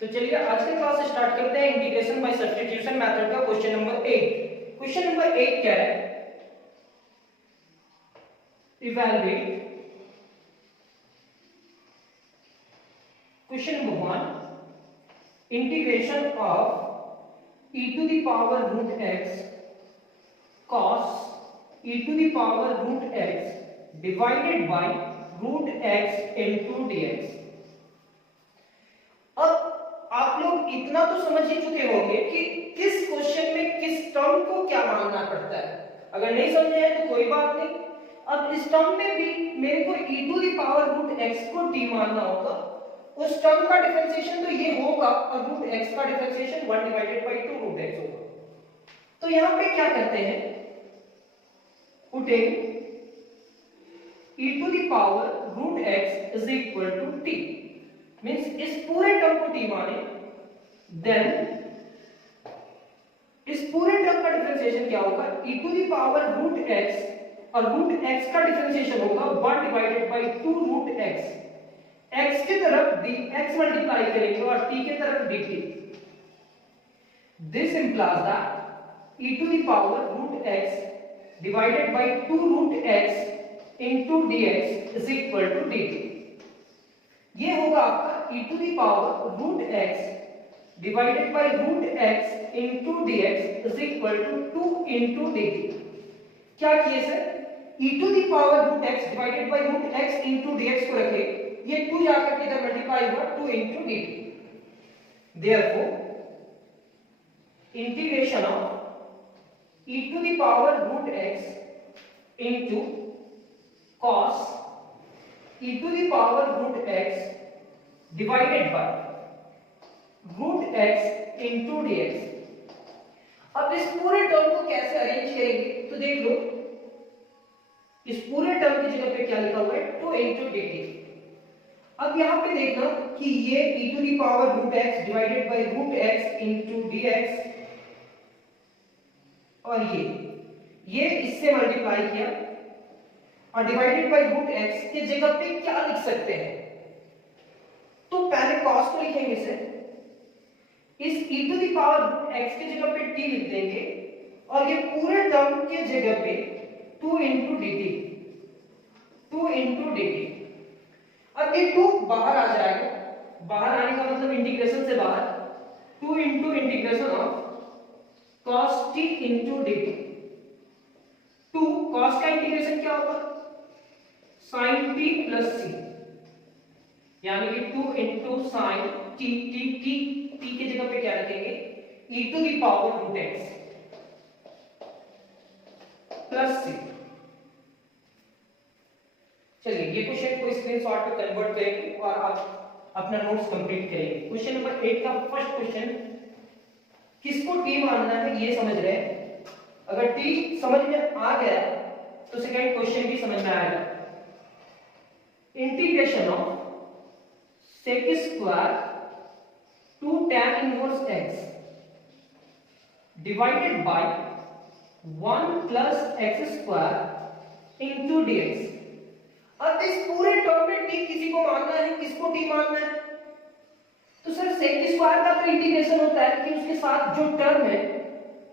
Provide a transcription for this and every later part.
तो चलिए आज के क्लास स्टार्ट करते हैं इंटीग्रेशन बाय सब्स्टिट्यूशन मेथड का क्वेश्चन नंबर 8। क्वेश्चन नंबर 8 क्या है? Evaluate question number 1 integration of e to the power root x cos e to the power root x divided by root x into dx। अब आप लोग इतना तो समझ ही चुके होंगे कि किस क्वेश्चन में किस टर्म को क्या मानना पड़ता है। अगर नहीं समझे हैं तो कोई बात नहीं। अब इस टर्म में भी मेरे को e to the power root x को t मानना होगा। उस टर्म का डिफरेंशिएशन तो ये होगा और रूट x का differentiation 1 divided by 2 root x होगा। तो यहां पे क्या करते हैं, putting e to the power root x is equal to t means इस पूरे टर्म को t माने, देन इस पूरे टर्म का डिफरेंशिएशन क्या होगा, e to the power root x और रूट x का डिफरेंशिएशन होगा 1 divided by 2 root x। x की तरफ dx मल्टीप्लाई करेंगे और t की तरफ dt। This implies that e to the power root x divided by 2 root x into dx is equal to dt। ये होगा आपका e to the power root x divided by root x into dx is equal to 2 into dt। क्या किए sir, e to the power root x divided by root x into dx को रखे, ये 2 जाकर के इधर मल्टीप्लाई हुआ 2 into dt। Therefore integration of e to the power root x into cos e to the power root x divided by root x into dx। अब इस पूरे टर्म को कैसे अरेंज करेंगे तो देख लो, इस पूरे टर्म की जगह पे क्या लिखा हुआ है 2 into dt। अब यहां पे देखना कि ये e to the power root x divided by root x into dx और ये इससे मल्टीप्लाई किया और डिवाइडेड बाय रूट x के जगह पे क्या लिख सकते हैं, तो पहले cos को लिखेंगे सर, इस e to the power root x के जगह पे t लिख देंगे और ये पूरे टर्म के जगह पे 2 into dt, 2 into dt। अब ये 2 बाहर आ जाएगा, बाहर आने का मतलब इंटीग्रेशन से बाहर, 2 into integration of cos t into dt। 2 cos का इंटीग्रेशन क्या होगा, sin t plus c, यानी कि 2 into sin t, t के जगह पे क्या रखेंगे e to the power root x plus c। चलिए ये क्वेश्चन को स्क्रीनशॉट पे कन्वर्ट करेंगे और आप अपना नोट्स कंप्लीट करेंगे। क्वेश्चन नंबर 8 का फर्स्ट क्वेश्चन, किसको t मानना है ये समझ रहे हैं। अगर t समझ में आ गया तो सेकंड क्वेश्चन भी समझ में आएगा। Integration of sec square two tan inverse x divided by 1 plus x square into dx। अब इस पूरे टर्म में t किसी को मानना है, किसको t मानना है, तो सर sec स्क्वायर का तो इंटीग्रेशन होता है कि उसके साथ जो टर्म है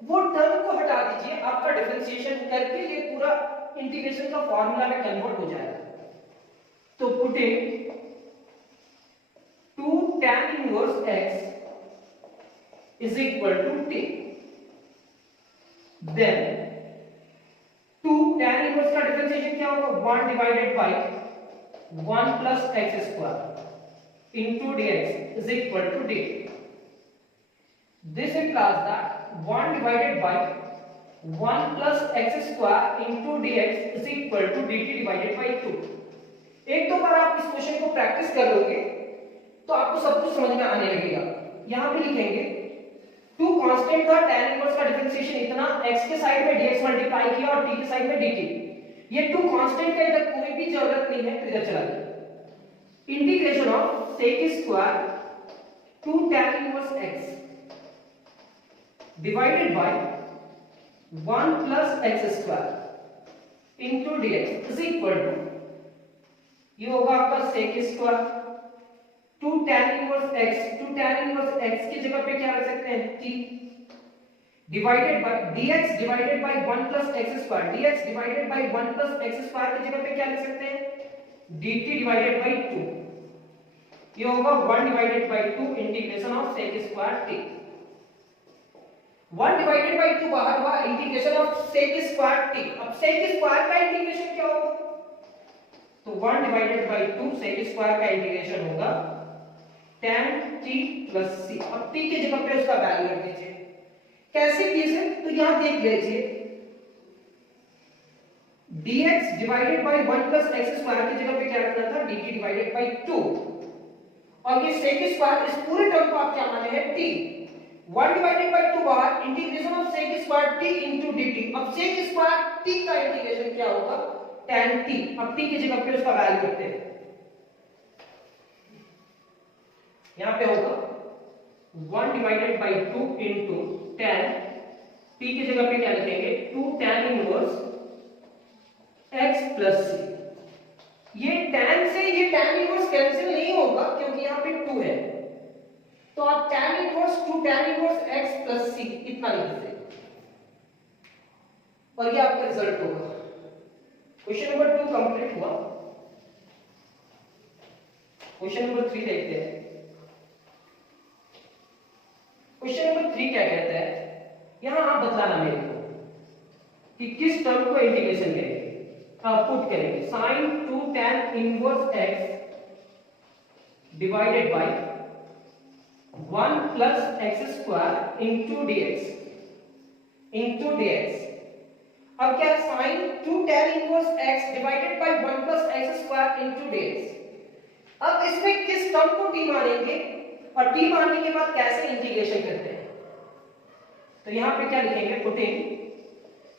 वो टर्म को हटा दीजिए, आपका डिफरेंशिएशन करके ये पूरा इंटीग्रेशन का फॉर्मूला में कन्वर्ट हो जाएगा। तो putting 2 tan inverse x is equal to t, then 2 tan inverse का डिफरेंशिएशन क्या होगा 1 divided by 1 plus x square into dx is equal to dt। This implies that 1 divided by 1 plus x square into dx is equal to dt divided by 2। एक दो बार आप इस question को practice कर लोगे तो आपको सब कुछ समझ में आने लगेगा। यहां पे लिखेंगे 2 कांस्टेंट था, tan इनवर्स का डिफरेंशिएशन इतना, x के साइड में dx मल्टीप्लाई किया और t के साइड में dt। ये 2 कांस्टेंट का इधर कोई भी जरूरत नहीं है, तो इधर चला गया। Integration of sec square 2 tan inverse x divided by 1 plus x square into dx is equal to, ये होगा आपका sec square two tan inverse x की जगह पे क्या रख सकते हैं t divided by dx divided by 1 plus x square dx divided by 1 plus x square की जगह पे क्या लिख सकते हैं dt डिवाइडेड बाय 2 ये होगा 1 divided by 2 integration of sec square t 1 divided by 2 बाहर हुआ integration of sec square t अब sec स्क्वायर का इंटीग्रेशन क्या होगा तो 1 डिवाइडेड बाय 2 sec स्क्वायर का इंटीग्रेशन होगा tan t plus c अब t की जगह पे उसका वैल्यू रख दीजिए कैसे किए से तो यहां देख लीजिए dx divided by 1 plus x square की जगह पे क्या रखना था dt डिवाइडेड बाय 2 और ये sec स्क्वायर इस पूरे टर्म को आप क्या माने हैं t 1 डिवाइडेड बाय 2 बाहर integration of sec square t into dt अब sec स्क्वायर t का इंटीग्रेशन क्या होगा tan t अब t की जगह पे उसका वैल्यू रखते हैं यहां पे होगा 1 divided by 2 into tan t की जगह पे क्या लिखेंगे 2 tan inverse x plus c ये tan से ये tan इनवर्स कैंसिल नहीं होगा क्योंकि यहां पे 2 है तो आप tan inverse 2 tan inverse x plus c इतना लिख दीजिए और ये आपका रिजल्ट होगा क्वेश्चन नंबर 2 कंप्लीट हुआ क्वेश्चन नंबर 3 देखते हैं क्वेश्चन नंबर 3 क्या कहता है यहां आप बतलाना मेरे को कि किस टर्म को इंटीग्रेशन करेंगे पुट करेंगे sin 2 tan inverse x divided by 1 plus x square into dx अब क्या sin 2 tan inverse x divided by 1 plus x square into dx अब इसमें किस टर्म को t मानेंगे और t मानने के बाद कैसे इंटीग्रेशन करते हैं तो यहां पे क्या लिखेंगे पुटिंग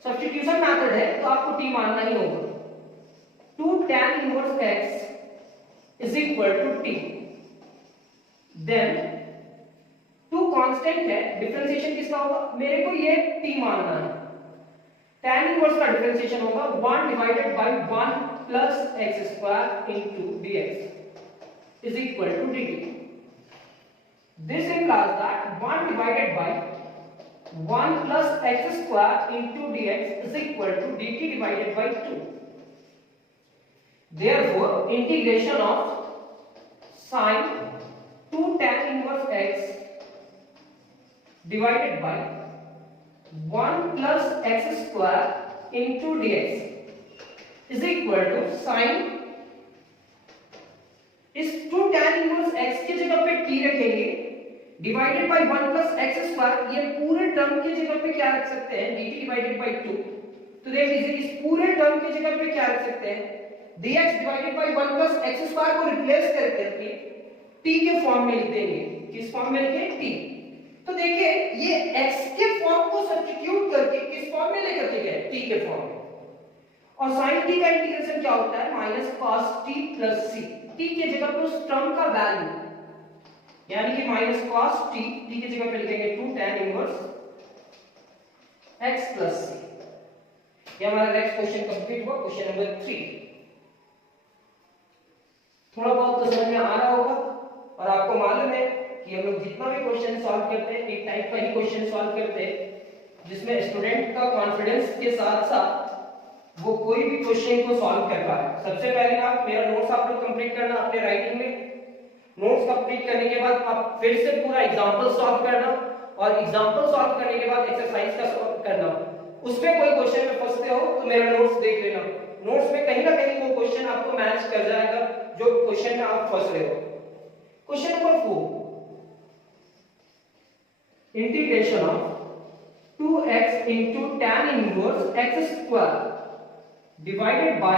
सब्स्टिट्यूशन मेथड है तो आपको t मानना ही होगा 2 tan inverse x is equal to t then 2 constant है डिफरेंशिएशन किसका होगा मेरे को ये t मानना है tan इनवर्स का डिफरेंशिएशन होगा 1 divided by 1 plus x square into dx is equal to dt this implies that 1 divided by 1 plus x square into dx is equal to dt divided by 2 therefore integration of sin 2 tan inverse x divided by 1 plus x square into dx is equal to sin इस 2 tan inverse x की जगह पे t रखेंगे divided by 1 plus x square ये पूरे term की जगह पे क्या रख सकते हैं dt डिवाइडेड बाय 2 तो देख लीजिए इस पूरे टर्म की जगह पे क्या रख सकते हैं dx divided by 1 plus x square को रिप्लेस करके t के फॉर्म में लिख देंगे किस फॉर्म में लिखें t तो देखिए ये x के फॉर्म को सब्स्टिट्यूट करके किस फॉर्म में लेकर के गए t के फॉर्म में और sin t का इंटीग्रेशन क्या होता है minus cos t plus c t की जगह पे उस टर्म का वैल्यू यानी कि माइनस cos t t की जगह पे लिखेंगे 2 tan inverse x plus c ये हमारा नेक्स्ट क्वेश्चन कंप्लीट हुआ क्वेश्चन नंबर 3 थोड़ा बहुत तो समझ में आ रहा होगा और आपको मालूम है कि हम लोग जितना भी क्वेश्चन सॉल्व करते हैं एक टाइप का ही क्वेश्चन सॉल्व करते हैं जिसमें स्टूडेंट का कॉन्फिडेंस के साथ साथ वो कोई भी क्वेश्चन को सॉल्व कर पाए सबसे पहले आप मेरा नोट्स आप लोग कंप्लीट करना अपने राइटिंग में नोट्स कंप्लीट करने के बाद आप फिर से पूरा एग्जांपल सॉल्व करना और एग्जांपल सॉल्व करने के बाद एक्सरसाइज का सॉल्व करना उसमें कोई क्वेश्चन में फंसते हो तो मेरा नोट्स देख लेना नोट्स में कहीं ना कहीं वो क्वेश्चन आपको मैच कर जाएगा जो क्वेश्चन में आप फंस रहे हो question number 4 integration of 2x into tan inverse x square divided by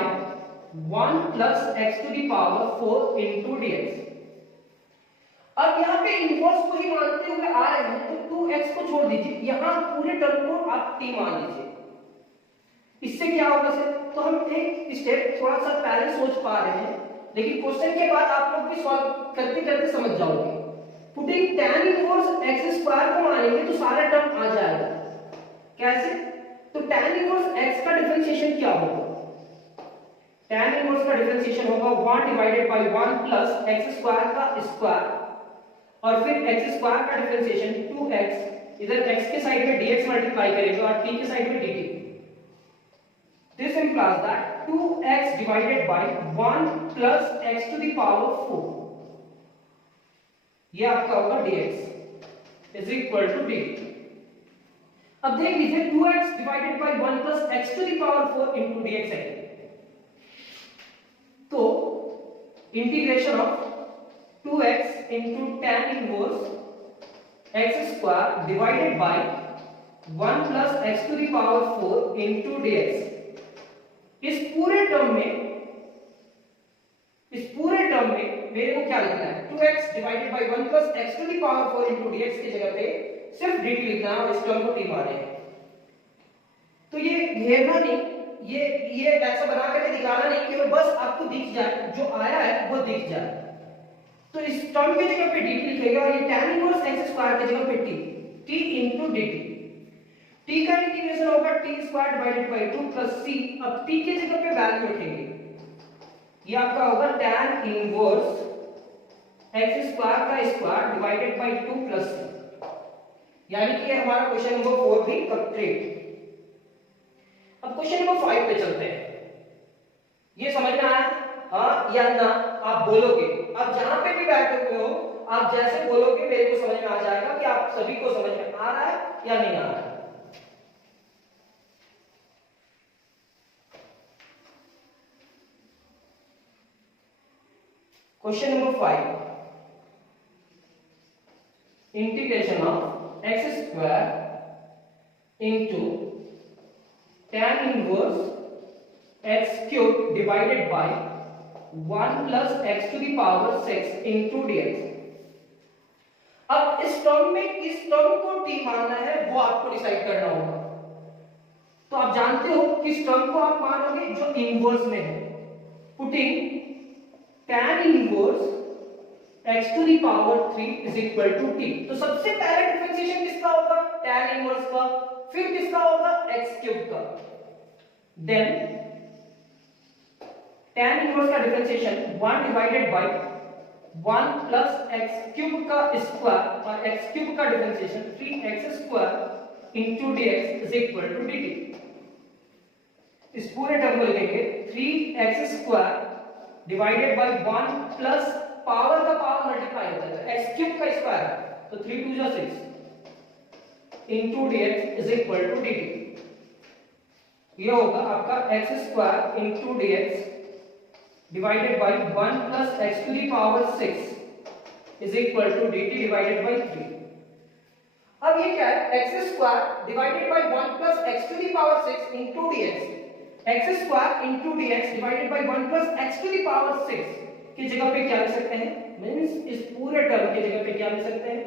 1 plus x to the power 4 into dx अब यहाँ पे इनवर्स को ही मानते हुए आ रहे हैं तो 2x को छोड़ दीजिए यहाँ पूरे टर्म को आप t मान लीजिए इससे क्या होगा सर तो हम एक स्टेप थोड़ा सा पहले सोच पा रहे हैं लेकिन क्वेश्चन के बाद आप लोग भी सॉल्व करते करते समझ जाओगे putting tan inverse x square को मानेंगे तो सारा टर्म आ जाएगा कैसे तो tan इनवर्स x का डिफरेंशिएशन क्या होगा tan इनवर्स का डिफरेंशिएशन होगा 1 divided by 1 plus x square का स्क्वायर और फिर x स्क्वायर का डिफरेंशिएशन 2x, इधर x के साइड में dx मल्टीप्लाई करेंगे और t के साइड में dt। This implies that 2x divided by 1 plus x to the power 4, ये आपका होगा dx is equal to dt। अब देख लीजिए 2x divided by 1 plus x to the power 4 into dx है, तो integration of 2x into tan inverse x square divided by 1 plus x to the power 4 into dx, इस पूरे term में मेरे को क्या लिखना है, 2x divided by 1 plus x to the power 4 into dx की जगह पे सिर्फ dt लिखना है और इस टर्म को t माने हैं। तो ये घेरना नहीं, ये ऐसा बना करके दिखाना नहीं कि बस आपको दिख जाए, जो आया है वो दिख जाए। तो इस टर्म की जगह पे dt लिखेंगे और ये tan इनवर्स x स्क्वायर की जगह पे t इनटू dt। t का इंटीग्रेशन होगा t square divided by 2 plus c। अब t की जगह पे वैल्यू रखेंगे, ये आपका होगा tan इनवर्स x स्क्वायर का square divided by 2 plus c, यानी कि हमारा क्वेश्चन नंबर 4 भी कंप्लीट। अब क्वेश्चन नंबर 5 पे चलते हैं। ये समझ में आया हां या ना, आप बोलोगे। अब जहां पे भी बैठे हुए हो आप जैसे बोलोगे मेरे को समझ में आ जाएगा कि आप सभी को समझ में आ रहा है या नहीं आ रहा है। Question number 5, integration of x square into tan inverse x cube divided by 1 plus x to the power 6 into dx। अब इस टर्म में किस टर्म को t मानना है वो आपको डिसाइड करना होगा। तो आप जानते हो किस टर्म को आप मानोगे, जो इनवर्स में है। Putting tan inverse x to the power 3 is equal to t। तो सबसे पहले डिफरेंशिएशन किसका होगा, tan इनवर्स का, फिर किसका होगा, x क्यूब का। देन tan इनवर्स का differentiation 1 divided by 1 plus x cube का स्क्वायर और x क्यूब का differentiation 3x square into dx is equal to dt। इस पूरे टर्म को लिखेंगे 3x square divided by 1 plus power का पावर मल्टीप्लाई होता है x क्यूब का स्क्वायर, तो 3 2 जा 6 into dx is equal to dt। ये होगा आपका x square into dx divided by 1 plus x to the power 6 is equal to dt divided by 3। अब ये क्या है, x square divided by 1 plus x to the power 6 into dx, x square into dx divided by 1 plus x to the power 6 की जगह पे क्या लिख सकते हैं, मींस इस पूरे टर्म की जगह पे क्या लिख सकते हैं,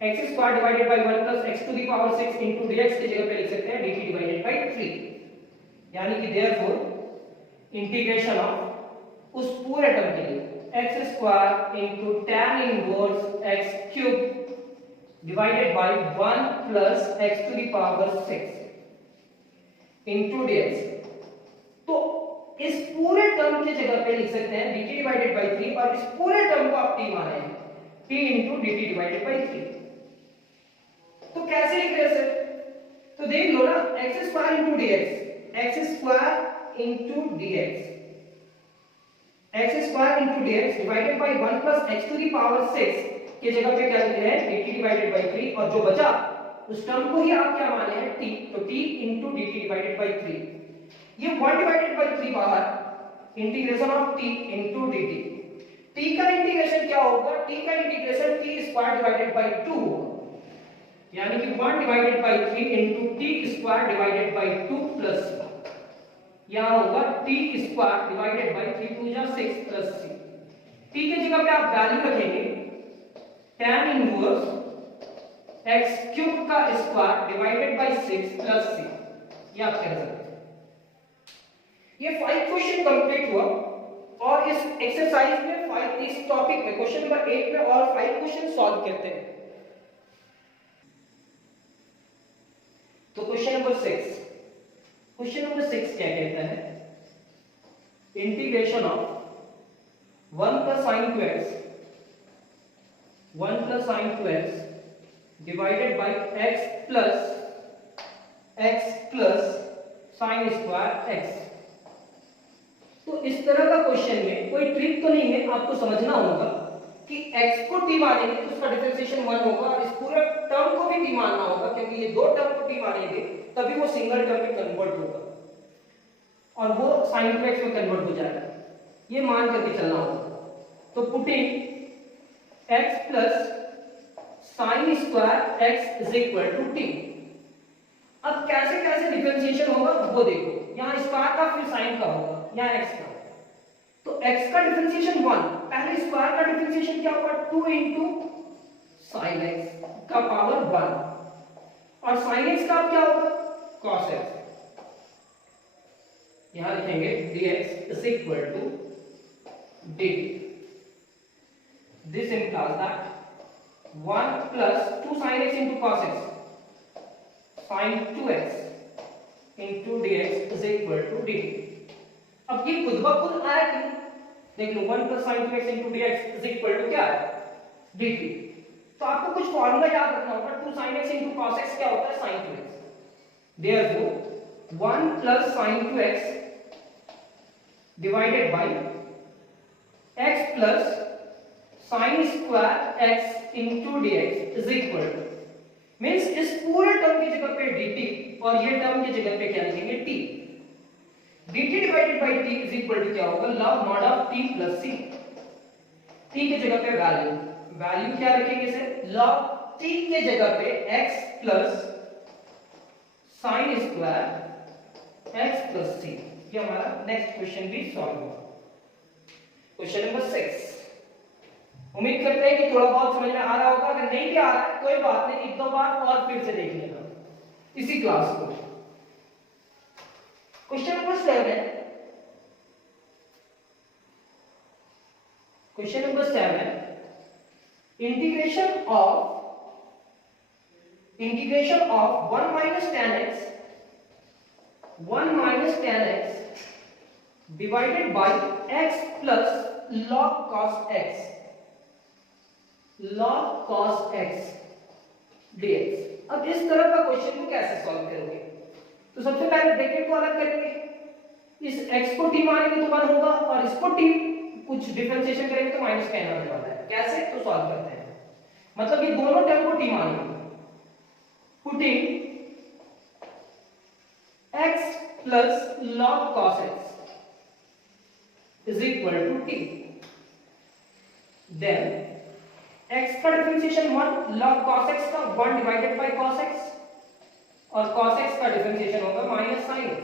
x square divided by 1 plus x to the power 6 into dx की जगह पे लिख सकते हैं dt डिवाइडेड बाय 3। यानी कि देयरफॉर इंटीग्रेशन ऑफ उस पूरे टर्म के लिए x square into tan inverse x cube divided by 1 plus x to the power 6 into dx। तो इस पूरे टर्म की जगह पे लिख सकते हैं dt डिवाइडेड बाय 3 और इस पूरे टर्म को आप t मान रहे हैं t into dt divided by 3। तो कैसे लिख रहे हैं, तो देख लो ना, x square into dx, x square into dx, x square into dx divided by 1 plus x to the power 6 की जगह पे क्या लिख रहे हैं dt डिवाइडेड बाय 3 और जो बचा उस टर्म को ही आप क्या माने हैं t, तो t into dt divided by 3। ये 1 डिवाइडेड बाय 3 बाहर, integration of t into dt। t का इंटीग्रेशन क्या होगा, t का integration t square divided by 2 होगा, यानी कि 1 divided by 3 into t square divided by 2 plus यहां होगा t स्क्वायर डिवाइडेड बाय 3 2 जा 6 प्लस c। t की जगह पे आप वैल्यू रखेंगे tan इनवर्स x क्यूब का square divided bye 6 plus c, ये आप कह सकते हैं। ये 5 क्वेश्चन कंप्लीट हुआ और इस एक्सरसाइज में 5 इस टॉपिक में क्वेश्चन नंबर 8 में और 5 क्वेश्चन सॉल्व करते हैं। तो क्वेश्चन नंबर 6 क्या कहता है, integration of 1 plus sign 2x 1 plus sign 2x divided by x plus sine square x। तो इस तरह का क्वेश्चन में कोई ट्रिक तो नहीं है, आपको समझना होगा कि x को t मानेंगे तो उसका डिफरेंशिएशन 1 होगा और इस पूरे टर्म को भी t मानना होगा, क्योंकि ये दो टर्म को t मानेंगे तभी वो सिंगल टर्म में कन्वर्ट होगा और वो sin 2x में कन्वर्ट हो जाएगा, ये मान करके चलना होगा। तो putting x plus sine square x is equal to t। अब कैसे कैसे डिफरेंशिएशन होगा वो देखो, यहाँ स्क्वायर का फिर साइन का होगा, यहाँ x का। तो x का डिफरेंशिएशन 1, पहले स्क्वायर का डिफरेंशिएशन क्या होगा 2 into sin x का पावर 1 और sin x का क्या होगा cos x। यहां लिखेंगे dx is equal to dt। This implies that 1 plus 2 sin x into cos x sin 2x into dx is equal to dt। अब ये खुद ब खुद आया कि देख लो 1 plus sin 2x into dx is equal to क्या है dt। तो आपको कुछ फॉर्मूला याद रखना होगा, 2 sin x into cos x क्या होता है sin 2x। therefore 1 plus sin 2x divided by x plus sin square x into dx is equal to means इस पूरे टर्म की जगह पे dt और ये टर्म की जगह पे क्या लिखेंगे t। dt divided by t is equal to क्या होगा log mod of t plus c। t की जगह पे वैल्यू क्या लिखेंगे इसे log t के जगह पे x plus sin square x plus c। ये हमारा नेक्स्ट क्वेश्चन भी सॉल्व हुआ। Question number 6। उम्मीद करते हैं कि थोड़ा बहुत समझ में आ रहा होगा, अगर नहीं भी आ रहा है कोई बात नहीं, एक दो बार और फिर से देख लेना इसी क्लास को। Question number 7। Question number 7, integration of 1 minus tan x divided by x plus log cos x dx। अब इस तरह का क्वेश्चन को कैसे सॉल्व करोगे? तो सबसे पहले ब्रैकेट को अलग करेंगे, इस x को t मानेंगे तो 1 होगा और इसको t कुछ डिफरेंशिएशन करेंगे तो माइनस का आने वाला है। कैसे? तो सॉल्व करते हैं, मतलब ये दोनों टर्म को t मानेंगे। Putting x plus log cos x is equal to t, then x का डिफरेंशिएशन 1, log cos x का 1 डिवाइडेड बाय cos x और cos x का डिफरेंशिएशन होगा माइनस sin x।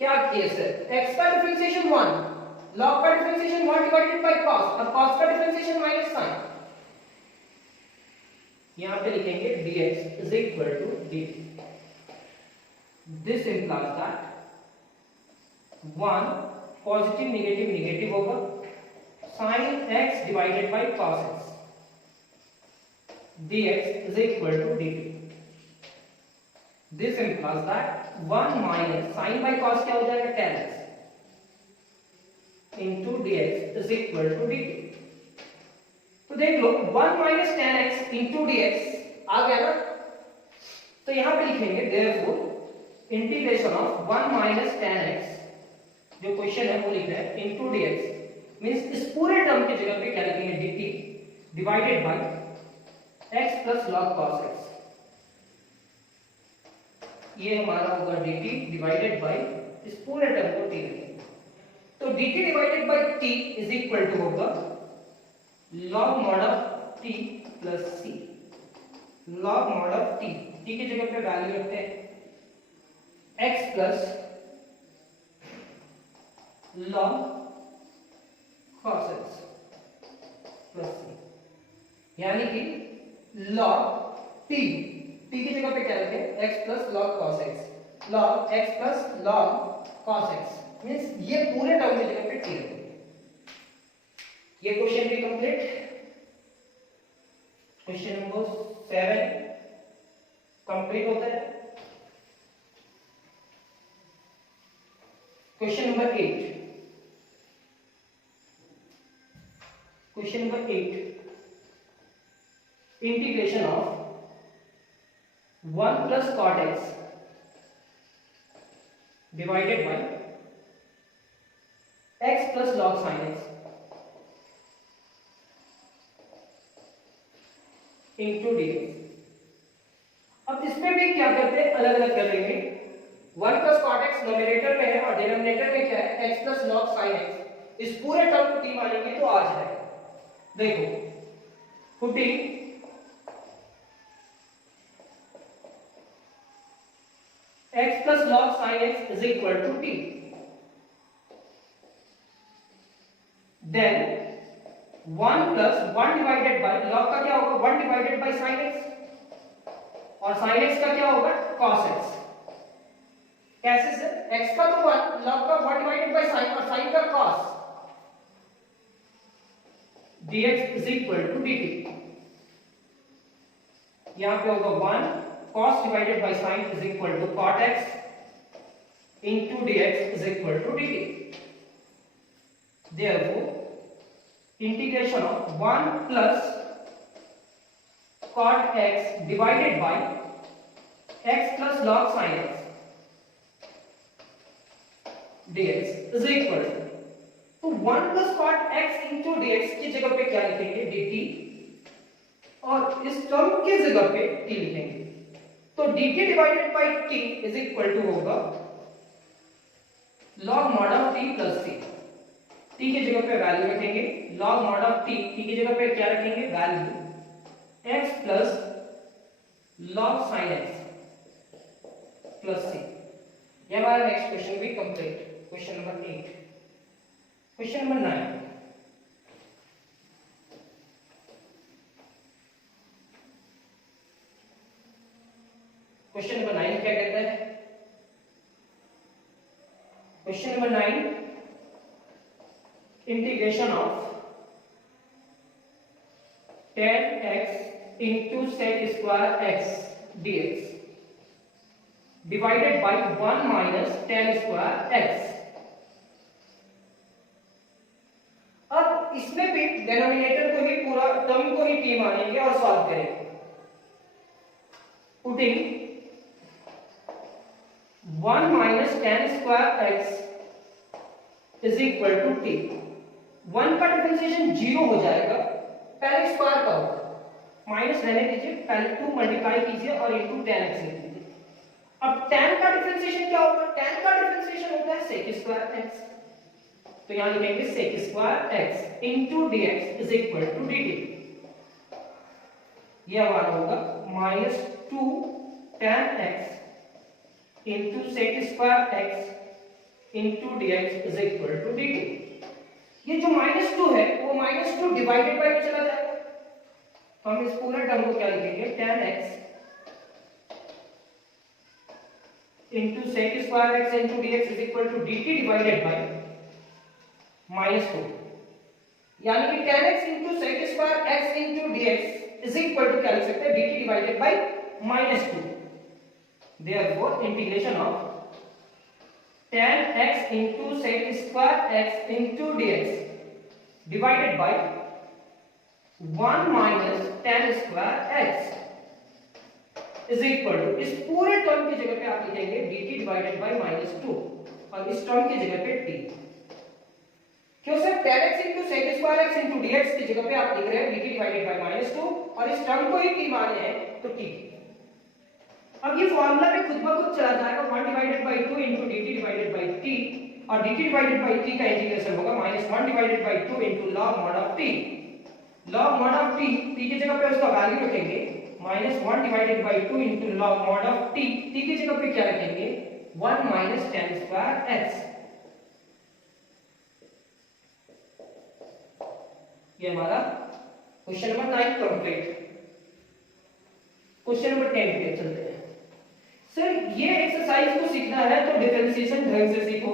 क्या केस है? x का डिफरेंशिएशन 1, log का डिफरेंशिएशन 1 डिवाइडेड बाय cos और cos का डिफरेंशिएशन माइनस sin। यहां पे लिखेंगे dx is equal to dt। This implies that 1 positive negative negative होगा, sin x divided by cos x dx is equal to dt। This implies that 1 minus sin by cos क्या हो जाएगा tan x into dx is equal to dt। तो देख लो 1 minus tan x into dx आ गया ना, तो यहां पे लिखेंगे therefore integration of 1 minus tan x, जो क्वेश्चन है वो लिख रहे हैं into dx मींस इस पूरे टर्म की जगह पे क्या लिखेंगे dt divided bye x plus log cos x। ये हमारा होगा dt डिवाइडेड बाय इस पूरे टर्म को t लिखेंगे, तो dt divided by t is equal to होगा log mod of t plus c। log mod of t की जगह पे वैल्यू रखते हैं x plus log cos x plus c, यानी कि log t की जगह पे क्या रखें x plus log cos x, log x plus log cos x means ये पूरे टर्म की जगह पे t रखें। ये क्वेश्चन भी कंप्लीट। क्वेश्चन नंबर 7 कंप्लीट होता है। Question number 8, question number 8, integration of 1 plus cot x divided bye x plus log sin x into dx। अब इसमें भी क्या करते हैं, अलग अलग कर लेंगे। 1 प्लस cot x नोमिनेटर में है और डिनोमिनेटर में क्या है, x plus log sin x। इस पूरे टर्म को t मानेंगे तो आ जाएगा। देखो, putting x plus log sin x is equal to t, then 1 plus 1 divided by log का क्या होगा, 1 divided by sin x, और sin x का क्या होगा, cos x। कैसे से, x का तो 1, log का 1 divided by sin और sin का cos, dx is equal to dt। यहां पे होगा 1 cos divided by sin is equal to cot x into dx is equal to dt। Therefore, integration of 1 plus cot x divided by x plus log sin x dx is equal to, तो 1 plus cot x into dx की जगह पे क्या लिखेंगे, dt, और इस term की जगह पे t लिखेंगे। तो dt divided by t is equal to होगा log mod of t plus c। t की जगह पे वैल्यू रखेंगे, log mod of t, t की जगह पे क्या रखेंगे, value x plus log sin x plus c। ये हमारा नेक्स्ट क्वेश्चन भी complete, question number 8। Question number 9, question number 9 क्या कहता है, question number 9, integration of 10x into sec square x dx divided by 1 minus tan square x। अब इसमें भी denominator को ही, पूरा टर्म को ही t मानेंगे और सॉल्व करेंगे। Putting 1 minus tan square x is equal to t। 1 का डिफरेंशिएशन 0 हो जाएगा, पहले स्क्वायर का होगा, माइनस रहने दीजिए, पहले 2 मल्टीप्लाई कीजिए और इनटू tan x लिख दीजिए। अब tan का डिफरेंशिएशन क्या होगा, tan का डिफरेंशिएशन होता है sec स्क्वायर x, तो यहां लिखेंगे sec square x into dx is equal to dt। यह हमारा होगा -2 tan x into sec square x into dx is equal to dt। ये जो -2 है वो -2 डिवाइडेड बाय में चला जाएगा, तो हम इस पूरे टर्म को क्या लिखेंगे, tan x into sec square x into dx is equal to dt divided by -2, यानी कि tan x into sec square x into dx is equal to क्या लिख सकते हैं, dt divided by -2। Therefore, integration of tan x into sec square x into dx divided by 1 minus tan square x is equal to, इस पूरे term की जगह पे आप लिखेंगे dt डिवाइडेड बाय -2 और इस टर्म की जगह पे t। क्यों sir, tan x into sec square x into dx की जगह पे आप लिख रहे हैं dt डिवाइडेड बाय -2 और इस टर्म को ही t माने हैं तो t। अब ये फॉर्मूला भी खुद ब खुद चला जाएगा, 1 divided by 2 into dt divided by t, और dt डिवाइडेड बाय t का इंटीग्रेशन होगा -1 divided by 2 into log mod of t। log mod of t, t की जगह पे उसका वैल्यू रखेंगे -1 divided by 2 into log mod of t, t की जगह पे क्या रखेंगे, 1 minus tan square x। ये हमारा question number 9 complete. Question number 10 पे चलते हैं। सर ये एक्सरसाइज को सीखना है तो डिफरेंशिएशन ढंग से सीखो,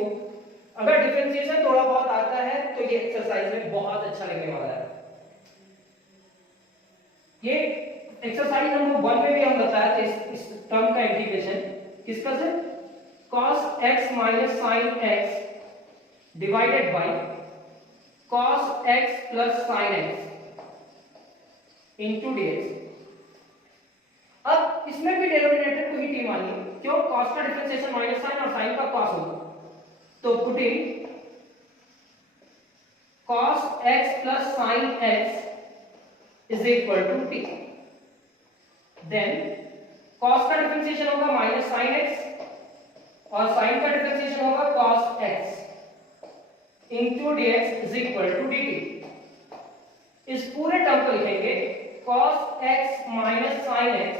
अगर डिफरेंशिएशन थोड़ा बहुत आता है तो ये एक्सरसाइज में बहुत अच्छा लगने वाला है। ये एक्सरसाइज नंबर 1 में भी हम बताया था इस टर्म का इंटीग्रेशन, किसका sir, cos x minus sin x divided bye cos x plus sin x into dx। अब इसमें भी डिनोमिनेटर को ही t मानिए, क्यों? cos का डिफरेंशिएशन माइनस साइन और sin का cos होगा, तो put in cos x plus sin x is equal to t। Then cos का डिफरेंशिएशन होगा माइनस sin x और sin का डिफरेंशिएशन होगा cos x into dx is equal to dt। इस पूरे टर्म को लिखेंगे cos x minus sin x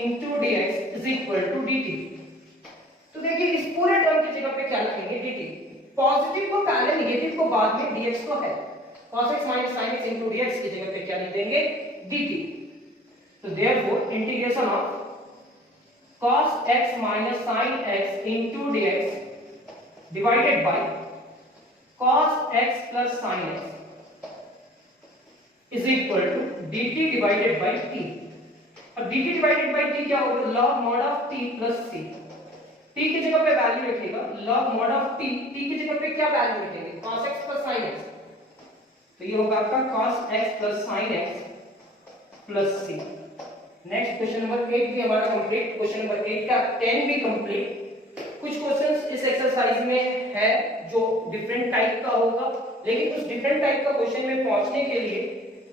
into dx is equal to dt। तो देखिए इस पूरे टर्म की जगह पे क्या लिखेंगे? dt। पॉजिटिव को पहले, निगेटिव को बाद में, dx को है। cos x minus sin x into dx की जगह पे क्या लिख देंगे? dt। तो therefore integration of cos x minus sin x into dx divided bye cos x plus sin x is equal to dt divided by t। अब dt divided by t क्या होगा? log mod of t plus c। t की जगह पे value रखेगा log mod of t, t की जगह पे क्या वैल्यू रखेंगे? cos x plus sin x। तो ये होगा आपका cos x plus sin x plus c। Next question number 8 भी हमारा कंप्लीट। क्वेश्चन नंबर 8 का 10 भी कंप्लीट। कुछ क्वेश्चंस इस एक्सरसाइज में है जो डिफरेंट टाइप का होगा, लेकिन उस डिफरेंट टाइप का क्वेश्चन में पहुंचने के लिए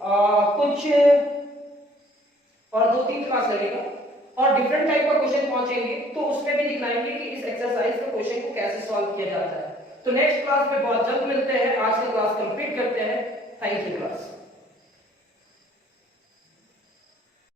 कुछ और 2-3 क्लास लगेगा, और डिफरेंट टाइप का क्वेश्चन पहुंचेंगे तो उसमें भी दिखाएंगे कि इस एक्सरसाइज का क्वेश्चन को कैसे सॉल्व किया जाता है। तो नेक्स्ट क्लास में बहुत जल्द मिलते हैं। आज का क्लास कंप्लीट करते हैं। Thank you class.